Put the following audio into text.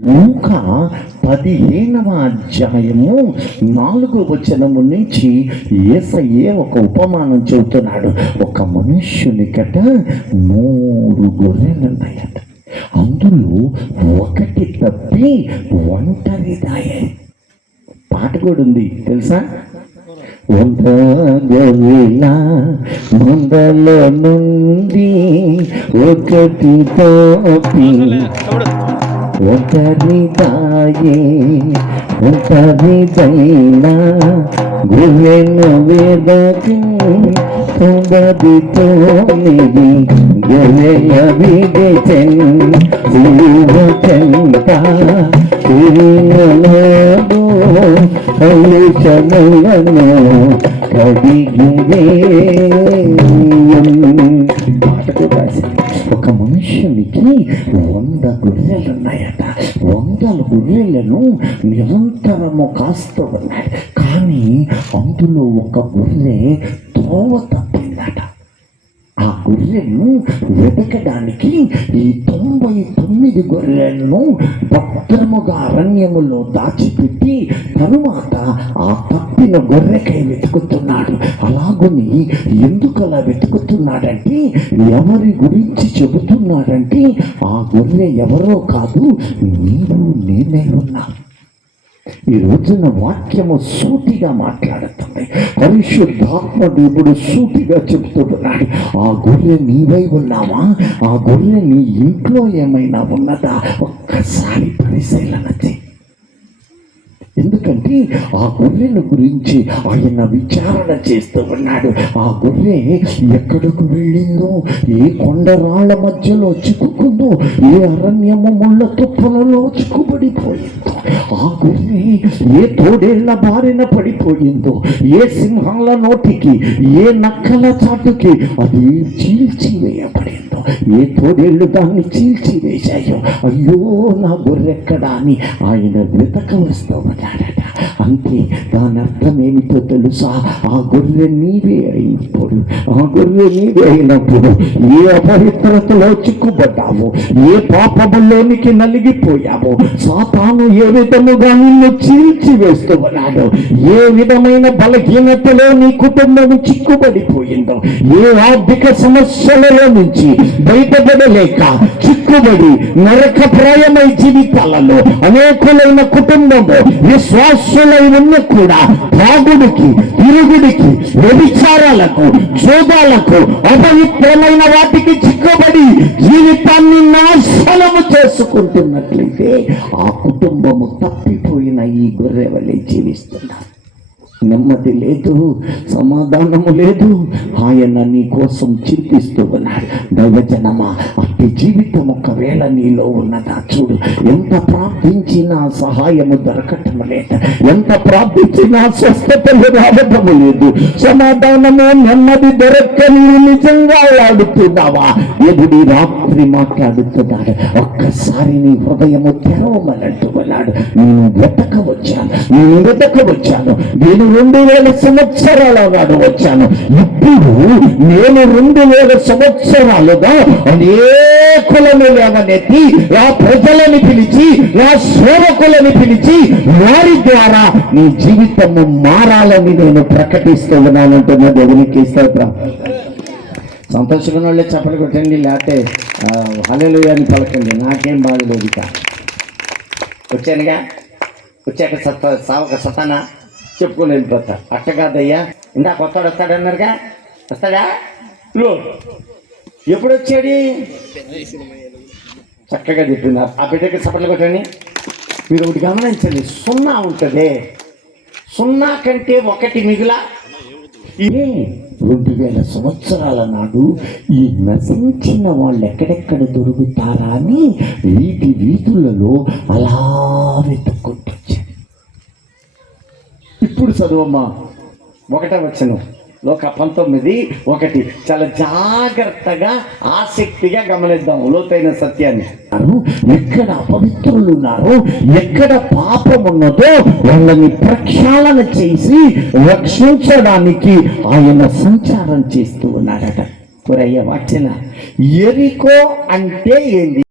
లూకా 15వ అధ్యాయము 4వ వచనము నుంచి యేసయ్యే ఒక ఉపమానం చెబుతున్నాడు. ఒక మనుష్యుని కట 100 గొర్రెలు ఉన్నాయట. అందులో ఒకటి తప్పి ఒంటరిదాయే. పాట కూడా ఉంది తెలుసా? 100 గొర్రెల మందలో నుండి ఒకటి తప్పి ఒంటరిదాయే ఒంటరిదైనా గుర్రెను వేదకి తొందరితో నిది గొర్రెల విడిచెన్ సిలువ చెంత సిలువలోడు కలుషములను కడిగివే. పాటకు రాసి ఒక మనుష్యునికి 100 గొర్రెలు ఉన్నాయట. 100 గొర్రెలను నిరంతరము కాస్తూ ఉన్నాయి. కానీ అందులో ఒక గొర్రె త్రోవ తప్పిందట. ఆ గొర్రెను వెతకడానికి ఈ 99 గొర్రెలను భద్రముగా అరణ్యములో దాచిపెట్టి తరువాత ఆ తప్పిన గొర్రెకై వెతుకుతున్నాడు. అలాగని ఎందుకు అలా వెతుకుతున్నాడంటే, ఎవరి గురించి చెబుతున్నాడంటే, ఆ గొర్రె ఎవరో కాదు, నీవు నేనే ఉన్నా. ఈ రోజున వాక్యము సూటిగా మాట్లాడుతుంది. పరిశుద్ధాత్మ దేవుడు సూటిగా చెబుతున్నాడు. ఆ గొర్రె నీవై ఉన్నావా? ఆ గొర్రె నీ ఇంట్లో ఏమైనా ఉన్నదా? ఒక్కసారి పరిశీలన చేయి. ఎందుకంటే ఆ గొర్రెల గురించి ఆయన విచారణ చేస్తూ ఉన్నాడు. ఆ గొర్రె ఎక్కడకు వెళ్ళిందో, ఏ కొండరాళ్ల మధ్యలో చిక్కుకుందో, ఏ అరణ్యము ముళ్ళ తుప్పలలో చిక్కుబడిపోయిందో, ఆ గొర్రె ఏ తోడేళ్ల బారిన పడిపోయిందో, ఏ సింహాల నోటికి, ఏ నక్కల చాటుకి అది చీల్చివేయబడిందో, ఏ తోడేళ్లు దాన్ని చీల్చివేశాయో, అయ్యో నా గొర్రెక్కడా అని ఆయన వెతక వస్తూ ఉన్నాడట. అంటే దాని అర్థం ఏమిటో తెలుసా? ఆ గొర్రె నీవే అయినప్పుడు, ఆ గొర్రె నీవే అయినప్పుడు ఏ అపవిత్రతలో చిక్కుబడ్డావో, ఏ పాపములోనికి నలిగిపోయావో, సాతాను ఏ విధముగా నిన్ను చీల్చివేస్తూ ఉన్నాడో, ఏ విధమైన బలహీనతలో నీ కుటుంబం చిక్కుబడిపోయిందో, ఏ ఆర్థిక సమస్యలలో నుంచి బయటపడలేక చిక్కుబడి నరకప్రాయమై జీవితాలలో అనేకులైన కుటుంబము విశ్వాసులై ఉన్న కూడా త్రాగుడికి, తిరుగుడికి, వ్యభిచారాలకు, జోదాలకు, అపవిత్రమైన వాటికి చిక్కుబడి జీవితాన్ని నాశనము చేసుకుంటున్నట్లయితే ఆ కుటుంబము తప్పిపోయిన ఈ గొర్రె వలె జీవిస్తున్నారు. నెమ్మది లేదు, సమాధానము లేదు. ఆయన నీ కోసం చింతిస్తూ ఉన్నాడు. దైవజనమా, అట్టి జీవితం ఒకవేళ నీలో ఉన్నదా చూడు. ఎంత ప్రార్థించినా సహాయము దొరకటం లేదు, ఎంత ప్రార్థించినా స్వస్థతలు రావటము లేదు, సమాధానము నెమ్మది దొరక్క నీవు నిజంగా ఆడుతున్నావా? ఎదుడి రాత్రి మాట్లాడుతున్నాడు. ఒక్కసారి నీ హృదయము తెరవమనంటూ ఉన్నాడు. నేను వెతకవచ్చాను. నేను 2000 సంవత్సరాల నాడు వచ్చాను. ఇప్పుడు నేను 2000 సంవత్సరాలుగా అనేకులను లేవనెత్తి, నా ప్రజలని పిలిచి, నా సేవకులని పిలిచి, వారి ద్వారా నీ జీవితము మారాలని నేను ప్రకటిస్తూ ఉన్నానంటున్న దేవునికి స్తోత్రం. సంతోషంగా వాళ్ళే చప్పలు కొట్టండి, లేకపోతే హల్లెలూయా అని పలకండి. నాకేం బాధ లేదు. వచ్చాక సతానా చెప్పుకొని వెళ్ళిపోతా. అట్ట కాదయ్యా, ఇందాక వస్తాడన్నారుగా, వస్తాడా? ఎప్పుడు వచ్చాడు? చక్కగా చెప్పినారు. ఆ బిడ్డకి చప్పట్లు కొట్టండి. మీరు ఒకటి గమనించండి, 0 ఉంటుంది. 0 కంటే 1 మిగులా. ఇదే 2000 సంవత్సరాల నాడు ఈ నశించిన వాళ్ళు ఎక్కడెక్కడ దొరుకుతారా అని వీధులలో అలా వెతుక్కుంటూ వచ్చారు. ఇప్పుడు చదువమ్మా 1వ వచనం, లోక 19:1. చాలా జాగ్రత్తగా ఆసక్తిగా గమనిద్దాం లోతైన సత్యాన్ని. ఎక్కడ అపవిత్రులు ఉన్నారో, ఎక్కడ పాపం ఉన్నదో వాళ్ళని ప్రక్షాళన చేసి రక్షించడానికి ఆయన సంచారం చేస్తూ ఉన్నాడట. వాక్యన ఎరికో అంటే ఏంది?